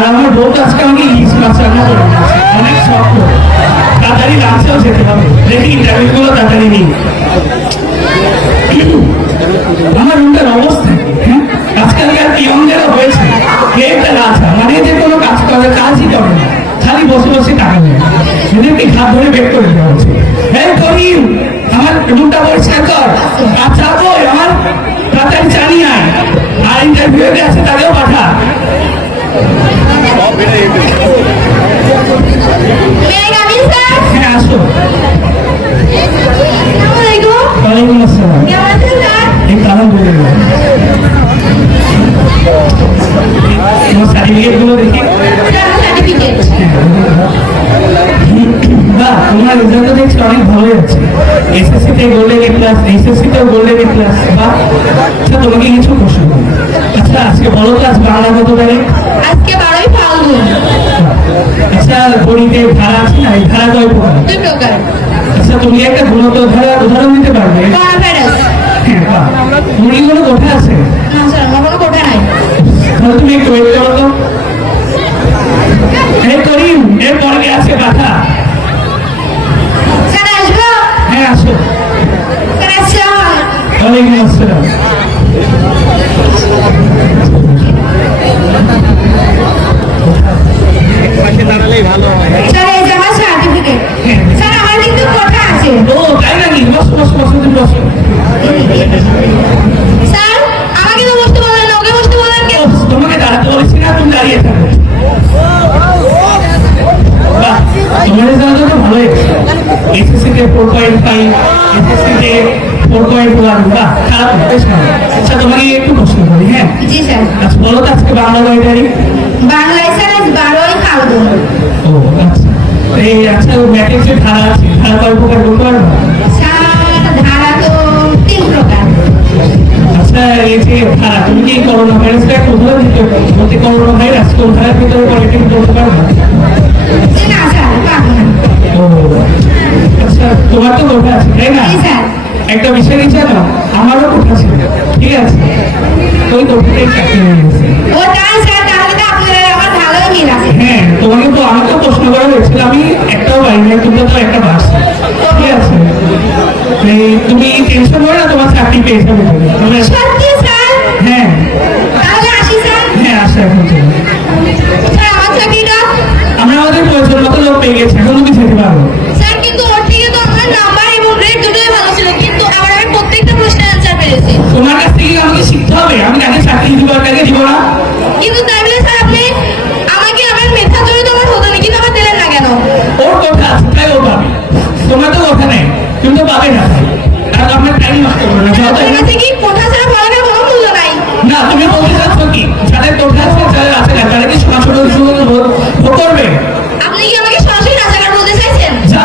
আর আমার বউ তো আজকে আমাকে ইলিশ মাছ রান্না করে দিয়েছে, অনেক শখ করে। তাড়াতাড়ি লাঞ্চেও যেতে হবে, দেখি ইন্টারভিউ গুলো তাড়াতাড়ি নিই। আমার রুমটার অবস্থা কি? হ্যাঁ, আজকালকার ইয়ং যারা হয়েছে একটা রাজা, মানে যে কোনো কাজ করে, কাজই করে না, খালি বসে বসে টাকা নেয়। এদেরকে হাত ধরে বের করে দেওয়া হচ্ছে। হ্যাঁ করিম, আমার রুমটা পরিষ্কার কর। আচ্ছা কই আমার তাড়াতাড়ি জানি আয়, আর ইন্টারভিউতে আছে তাকেও পাঠা। হ্যাঁ আসো। ওয়ালাইকুম আসসালাম। এই কারণ বলে দেবো তোমার সার্টিফিকেট গুলো দেখি। বাহ, তোমার রেজাল্ট তো দেখছি অনেক ভালো যাচ্ছে। এসএসসি তে গোল্ডেন এ প্লাস, এইচএসসি তেও গোল্ডেন এ প্লাস। বাহ, আচ্ছা তোমাকে কিছু প্রশ্ন করবো। আচ্ছা আজকে বলো তো আজ বাংলা কত তারিখ? আজকে 12ই ফাল্গুন। আচ্ছা গণিতে ধারা আছে না, এই ধারা কয় প্রকার? 2 প্রকার। আচ্ছা তুমি একটা গুণোত্তর ধারা উদাহরণ দিতে পারবে? করোনাভাইরাস। হ্যাঁ বাহ, মুরগি কোনো কোঠা আছে? না স্যার, আমার কোনো কোঠা নাই। তাহলে তুমি একটু ওয়েট করো তো। এই করিম, এরপরে কে আছে কথা? স্যার আসবো? হ্যাঁ আসো। স্যার আসসালামু ওয়ালাইকুম আসসালাম। দাঁড়ালেই ভালো হয়। স্যার এই যে আমার সার্টিফিকেট। স্যার আমার কিন্তু কোঠা আছে। ও তাই নাকি? বসো বসো বসো, তুমি বসো। স্যার আমাকে তো বসতে বলেন না, ওকে বসতে বলেন কেন? তোমাকে দাঁড়াতে বলেছি না, তুমি দাঁড়িয়ে থাকো। বাহ, তোমার রেজাল্ট তো ভালোই। এসএসসি তে 4.5, এসএসসি তে 4.1। বাহ, খারাপ না, বেশ ভালো। আচ্ছা তোমাকে একটু প্রশ্ন করি। হ্যাঁ জি স্যার। আচ্ছা বলো তো আজকে বাংলা কয় তারিখ? বাংলায় স্যার আজ 12ই ফাল্গুন। ও আচ্ছা, এই আচ্ছা ম্যাথের যে ধারা আছে, ধারা কয় প্রকার বলতে পারবো? স্যার ধারা তো 3 প্রকার। আচ্ছা এই যে ধারা, তুমি কি করোনা ভাইরাসটা একটা উদাহরণ দিতে পারো? বলতে করোনা ভাইরাস কোন ধারার ভিতরে পড়ে এটা কি বলতে পারবো? না স্যার পারবো না। ও আচ্ছা, তোমার তো কোঠা আছে তাই না? জি স্যার। একটা বিষয় কি জানো, আমারও কোঠা ছিল, ঠিক আছে? ওই কোঠাটাই চাকরি হয়ে গেছে। ও তাই স্যার, তাহলে তো আপনার আমার ভালোই মিল আছে। হ্যাঁ তোমাকে তো আমাকেও প্রশ্ন করা হয়েছিল, আমি একটাও পাইনি, তোমরা তো একটা পারছো, ঠিক আছে? এই তুমি টেনশন করো না, তোমার চাকরি পেয়ে যাবে তুমি। সত্যি স্যার? হ্যাঁ তাহলে আসি স্যার। হ্যাঁ আসো এখন চলো। স্যার আমার চাকরিটা? আমরা আমাদের প্রয়োজন মতো লোক পেয়ে গেছি, এখন তুমি যেতে পারবো। স্যার কিন্তু ওর থেকে তো আমার নাম্বার এবং গ্রেড দুটোই ভালো ছিল, কিন্তু আবার আমি প্রত্যেকটা প্রশ্নের অ্যান্সার পেরেছি। তোমার কাছ থেকে আমাকে শিখতে হবে, আমি তাকে চাকরি দিব আর তাকে দিব না। কিন্তু তাই বলে স্যার আপনি আমাকে আমার মেধা জড়িত আমার হতো না, কিন্তু আমার দিলেন না কেন? ওর কথা আছে তাই ও পাবে, তোমার তো কথা নেই, তুমি তো পাবে না। আর আপনার টাইম নষ্ট করবে না, যাও তো আপনার এখানে। কাছে কি কোঠা ছাড়া পড়ালেখার কোনো মূল্য নাই? না তুমি বলতে চাচ্ছ কি যাদের কোঠা আছে যাদের আছে না, তারা কি ছোট ছোট ভোগ করবে? আপনি কি আমাকে সরাসরি রাজাকার বলতে চাইছেন? যা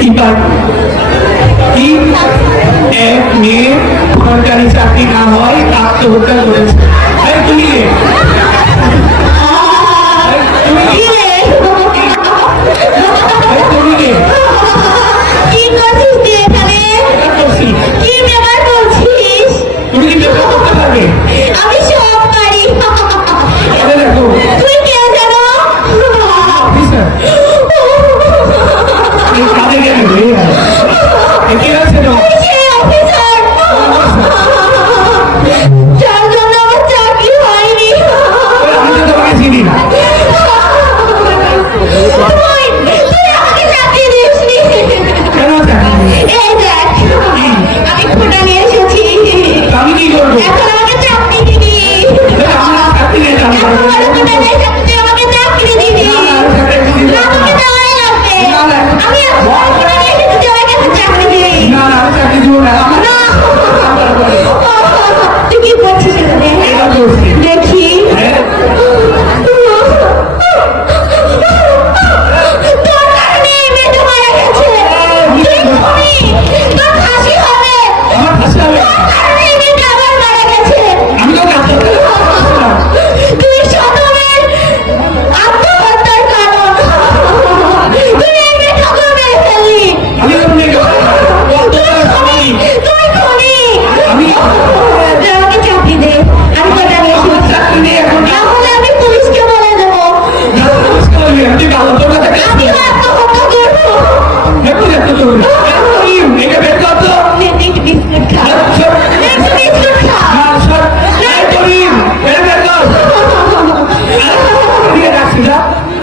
কি পায়? কি এক মেয়ে সরকারি চাকরি না হয় আত্মহত্যা করেছে। এই তুমি কে? তুমি কি? এই তুমি কে? কি করছিস তুই এখানে? এটা করছি। কি ব্যাপার বলছিস? তুমি কি ব্যবসা করতে পারবে? আমি সব পারি। আরে দেখো তুই কে জানো? অফিসার এই কাজে গেলে হয়ে গেল। কি আছে তো? সেই অফিসার যার জন্য আমার চাকরি হয়নি। আমি তো তোমাকে চিনি না। তুই আমাকে চাকরি দিসনি। কেন চাকরি? এই দেখ, আমি খোটা নিয়ে এসেছি। আমি কি করবো? এখন আমাকে চাকরি দিবি। আমার চাকরি নিয়ে কাজ এখন করবো। আমার খোটা নিয়ে এসে তুই আমাকে চাকরি দিবি। না, না, আমি চাকরি দিবো না। আমাকে দেওয়াই লাগবে। না, না। আমি এখন খোটা নিয়ে এসেছি, তুই আমাকে এখন চাকরি দিবি। না, না, আমি চাকরি দিব না। আমার না। তুই কি করছিস এখানে? এটা করছি। দেখি। হ্যাঁ? তোর কারণে এই মেয়েটা মারা গেছে। তুই খুনি। তোর ফাঁসি হবে। আমার কাছে হবে। তোর কারণে এই মেয়েটা আবার মারা গেছে। আমি তো আত্মহত্যা করছিলাম। তুই সদরের আত্মহত্যার কারণ। তুই এই মেয়েটাকে মেরে ফেললি। আমি তো মেয়েকে তুই খুনি। আমি তুই আমাকে চাকরি দে। আমি খোটা নিয়ে আমার এসেছি। চাকরি নেই এখন। তাহলে আমি পুলিশকে বলে দেবো। আমি ভালো তোর কাছে আমিও আত্মহত্যা করবো। একটু দেখতে তো একে বের কর তো। নে, একটু বিস্কুট খা। সর। নে, একটু বিস্কুট খা। না, সর। এই করিম, বের কর। দিয়ে রাখছি না।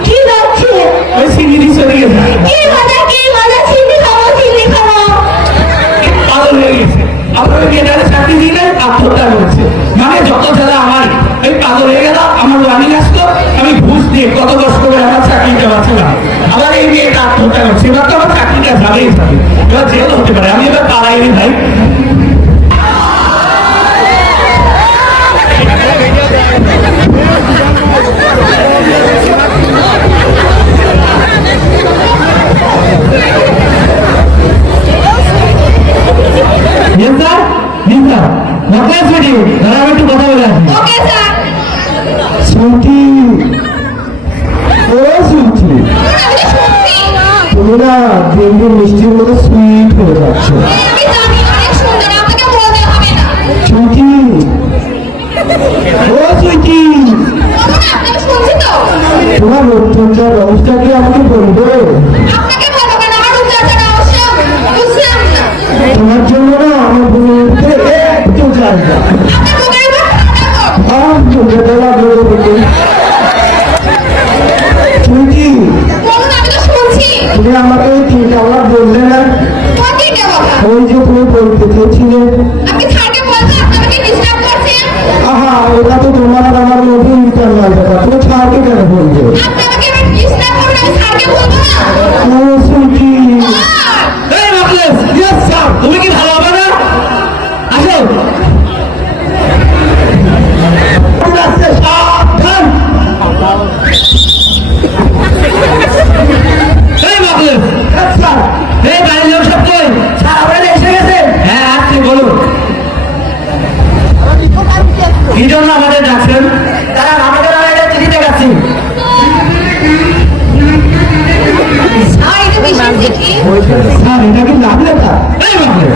কি লাগছে? ওই সিঙ্গিরি চলে গেছে। কি মজা, চিনি খাবো, চিনি খাবো। পাগল হয়ে গেছে। আপনাকে দিয়ে যারা চাকরি দিলে আত্মহত্যা করেছে। মানে যত যারা আমার এই পাগল হয়ে গেল, আমার রানিং আসতো, আমি ঘুষ দিয়ে কত কষ্ট করে আমার চাকরিটা বাঁচালাম। আবার এই নিয়ে এটা আত্মহত্যা করছে। এবার তো আমার চাকরিটা যাবেই যাবে। এবার জেল হতে পারে। আমি এবার পাড়াইনি ভাই। একটু কথা বলে আসি। Okay sir. সুটি ও সুটি আমি তো শুনছি। তুমি না দিন দিন মিষ্টির মতো সুইট হয়ে যাচ্ছ। আমি জানি অনেক সুন্দর, আপনাকে বলতে হবে না। সুইটি ও সুইটি বলুন, আপনাকে শুনছি তো। তোমার রূপচর্চার ব্যবস্থা কি আমাকে বলবে? আপনাকে বলবো কেন? আমার রূপচর্চাটা অবশ্য বুঝলাম না। তোমার জন্য না আমার বোনের ভিতরে একটু জায়গা। আপনার বুকের উপর ঠান্ডা কর। আর বুকে দেওয়া বলে সুইটি বলুন, আমি তো শুনছি। তুমি আমাকে ওই তিনটা আবার বললে না? কোন দিকে কথা? ওই যে তুমি বলতে চেয়েছিলে। আপনি স্যারকে বলছেন আপনি আমাকে ডিস্টার্ব করছেন। আহা ওটা তো তোমার আর আমার মধ্যে ইন্টারনাল ব্যাপার। তুমি ছাড়কে কেন বলবে? আপনি আমাকে এবার ডিস্টার্ব করবেন, আমি স্যারকে বলবো না। ও সুইটি স্যার, এই মাকলেস ইয়েস স্যার তুমি কি ভালো হবে না? আসো সাবধান। এই মাকলেস স্যার এই বাড়ির লোক সব কই? স্যার আপনারা এসে গেছেন? হ্যাঁ আসছি বলুন। কি জন্য আমাদের ডাকছেন? তারা আমাদের একটা চিঠি দেখাচ্ছি। স্যার, এটা কিসের চিঠি? স্যার এটা কি লাভ লেখা? এই মাকলেস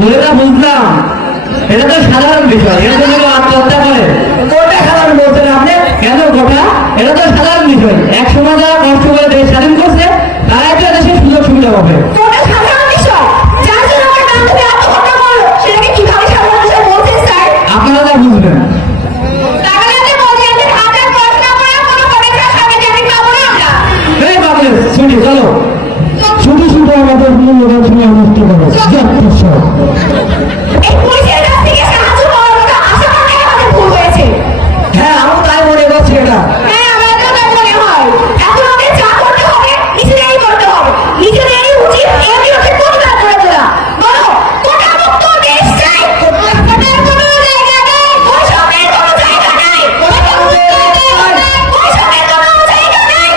বলে না বুঝলাম। এটা তো সাধারণ বিষয়। এর জন্য কেউ আত্মহত্যা করে? কোনটা সাধারণ বলছেন আপনি? কেন গোটা? এটা তো সাধারণ বিষয়। এক সময় যারা কষ্ট করে দেশ স্বাধীন করছে তারাই তো দেশের সুযোগ সুবিধা পাবে। কোনটা সাধারণ বিষয়? যার জন্য আমার বান্ধবী আত্মহত্যা করলো, সেটাকে কিভাবে সাধারণ বিষয় বলছেন স্যার? আপনারা যা বুঝবেন। তাহলে আপনি বলছেন যে হাজার পড়াশোনা করে কোনো কলেজের সামনে চাকরি পাবো না আমরা। এই বাবলে ছুটি চলো। শুধু শুধু আমাদের মূল্যবান সময় নষ্ট করো। যত সব এই পুলিশের কাছ থেকে সাহায্য পাওয়ার মতো আশা করাই আমাদের ভুল হয়েছে। হ্যাঁ আমি তাই মনে করছি এটা। হ্যাঁ, আমাদেরও তাই মনে হয়। এখন আমাদের যা করতে হবে নিজেদেরই করতে হবে। নিজেদেরই উচিত এর বিরুদ্ধে প্রতিবাদ করে তোলা। বলো, কোটামুক্ত দেশ চাই। কোটার কোনো জায়গা নেই, বৈষম্যের কোনো জায়গা নেই। কোটামুক্ত দেশ চাই, বৈষম্যের কোনো জায়গা নেই।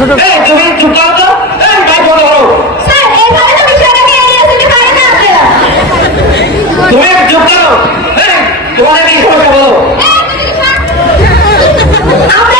এই তুমি চুপ করো তো, এই মাইক বন্ধ করো। স্যার এইভাবে তো বিষয়টাকে এড়িয়ে যেতে পারেন না আপনারা। তুমি চুপ করো, এই তোমাদের কি সমস্যা বলো। আমরা